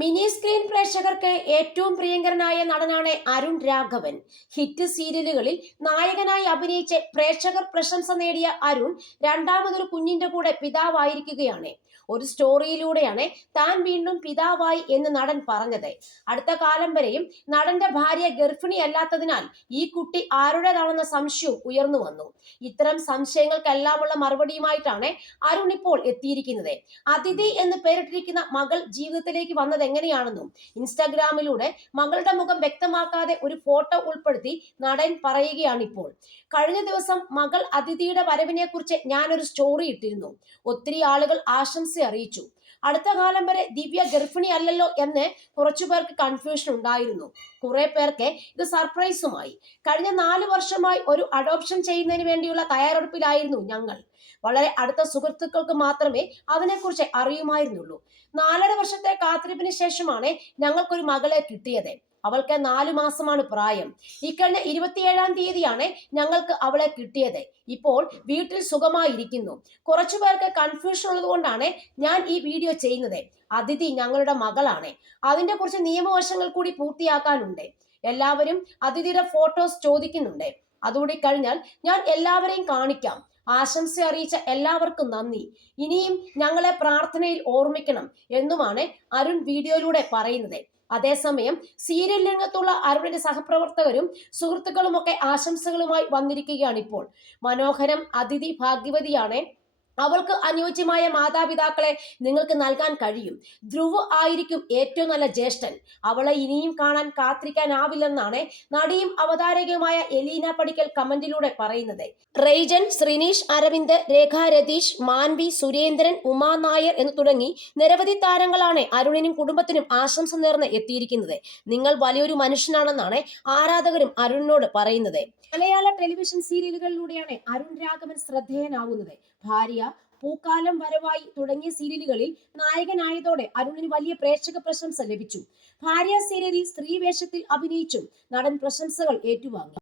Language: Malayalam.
മിനി സ്ക്രീൻ പ്രേക്ഷകർക്ക് ഏറ്റവും പ്രിയങ്കരനായ നടനാണ് അരുൺ രാഘവൻ. ഹിറ്റ് സീരിയലുകളിൽ നായകനായി അഭിനയിച്ച് പ്രേക്ഷകർ പ്രശംസ നേടിയ അരുൺ രണ്ടാമതൊരു കുഞ്ഞിന്റെ കൂടെ പിതാവായിരിക്കുകയാണ്. ഒരു സ്റ്റോറിയിലൂടെയാണ് താൻ വീണ്ടും പിതാവായി എന്ന് നടൻ പറഞ്ഞത്. അടുത്ത കാലം വരെയും നടന്റെ ഭാര്യ ഗർഭിണിയല്ലാത്തതിനാൽ ഈ കുട്ടി ആരുടേതാണെന്ന സംശയവും ഉയർന്നു വന്നു. ഇത്തരം സംശയങ്ങൾക്കെല്ലാമുള്ള മറുപടിയുമായിട്ടാണ് അരുൺ ഇപ്പോൾ എത്തിയിരിക്കുന്നത്. അതിഥി എന്ന് പേരിട്ടിരിക്കുന്ന മകൾ ജീവിതത്തിലേക്ക് വന്നത് എങ്ങനെയാണെന്നും ഇൻസ്റ്റാഗ്രാമിലൂടെ മകളുടെ മുഖം വ്യക്തമാക്കാതെ ഒരു ഫോട്ടോ ഉൾപ്പെടുത്തി നടൻ പറയുകയാണ് ഇപ്പോൾ. കഴിഞ്ഞ ദിവസം മകൾ അതിഥിയുടെ വരവിനെ കുറിച്ച് ഞാനൊരു സ്റ്റോറി ഇട്ടിരുന്നു. ഒത്തിരി ആളുകൾ ആശംസ അറിയിച്ചു. അടുത്ത കാലം വരെ ദിവ്യ ഗർഭിണി അല്ലല്ലോ എന്ന് കുറച്ചു പേർക്ക് കൺഫ്യൂഷൻ ഉണ്ടായിരുന്നു. കുറെ പേർക്ക് ഇത് സർപ്രൈസുമായി. കഴിഞ്ഞ 4 വർഷമായി ഒരു അഡോപ്ഷൻ ചെയ്യുന്നതിന് വേണ്ടിയുള്ള തയ്യാറെടുപ്പിലായിരുന്നു ഞങ്ങൾ. വളരെ അടുത്ത സുഹൃത്തുക്കൾക്ക് മാത്രമേ അതിനെക്കുറിച്ച് അറിയുമായിരുന്നുള്ളൂ. 4.5 വർഷത്തെ കാത്തിരിപ്പിന് ശേഷമാണ് ഞങ്ങൾക്കൊരു മകളെ കിട്ടിയത്. അവൾക്ക് 4 മാസമാണ് പ്രായം. ഇക്കഴിഞ്ഞ 27-ാം തീയതിയാണ് ഞങ്ങൾക്ക് അവളെ കിട്ടിയത്. ഇപ്പോൾ വീട്ടിൽ സുഖമായിരിക്കുന്നു. കുറച്ചു പേർക്ക് കൺഫ്യൂഷൻ ഉള്ളത് കൊണ്ടാണ് ഞാൻ ഈ വീഡിയോ ചെയ്യുന്നത്. അതിഥി ഞങ്ങളുടെ മകളാണ്. അതിന്റെ കുറച്ച് നിയമവശങ്ങൾ കൂടി പൂർത്തിയാക്കാനുണ്ട്. എല്ലാവരും അതിഥിയുടെ ഫോട്ടോസ് ചോദിക്കുന്നുണ്ട്. അതുകൂടി കഴിഞ്ഞാൽ ഞാൻ എല്ലാവരെയും കാണിക്കാം. ആശംസ അറിയിച്ച എല്ലാവർക്കും നന്ദി. ഇനിയും ഞങ്ങളെ പ്രാർത്ഥനയിൽ ഓർമ്മിക്കണം എന്നുമാണ് അരുൺ വീഡിയോയിലൂടെ പറയുന്നത്. അതേസമയം സീരിയൽ രംഗത്തുള്ള അരുണിന്റെ സഹപ്രവർത്തകരും സുഹൃത്തുക്കളും ഒക്കെ ആശംസകളുമായി വന്നിരിക്കുകയാണ് ഇപ്പോൾ. മനോഹരം, അതിഥി ഭാഗ്യവതിയാണ്. അവൾക്ക് അനുയോജ്യമായ മാതാപിതാക്കളെ നിങ്ങൾക്ക് നൽകാൻ കഴിയും. ധ്രുവ് ആയിരിക്കും ഏറ്റവും നല്ല ജ്യേഷ്ഠൻ. അവളെ ഇനിയും കാണാൻ കാത്തിരിക്കാനാവില്ലെന്നാണ് നടിയും അവതാരകയുമായ എലീന പടിക്കൽ കമന്റിലൂടെ പറയുന്നത്. റെയ്ജൻ, ശ്രീനീഷ് അരവിന്ദ്, രേഖ രതീഷ്, മാൻവി, സുരേന്ദ്രൻ, ഉമാ നായർ എന്ന് തുടങ്ങി നിരവധി താരങ്ങളാണ് അരുണിനും കുടുംബത്തിനും ആശംസ നേർന്ന് എത്തിയിരിക്കുന്നത്. നിങ്ങൾ വലിയൊരു മനുഷ്യനാണെന്നാണ് ആരാധകരും അരുണിനോട് പറയുന്നത്. മലയാള ടെലിവിഷൻ സീരിയലുകളിലൂടെയാണ് അരുൺ രാഘവൻ ശ്രദ്ധേയനാവുന്നത്. ഭാര്യ, പൂക്കാലം വരവായി തുടങ്ങിയ സീരിയലുകളിൽ നായകനായതോടെ അരുണിന് വലിയ പ്രേക്ഷക പ്രശംസ ലഭിച്ചു. ഭാര്യ സീരിയലിൽ സ്ത്രീ വേഷത്തിൽ അഭിനയിച്ചും നടൻ പ്രശംസകൾ ഏറ്റുവാങ്ങി.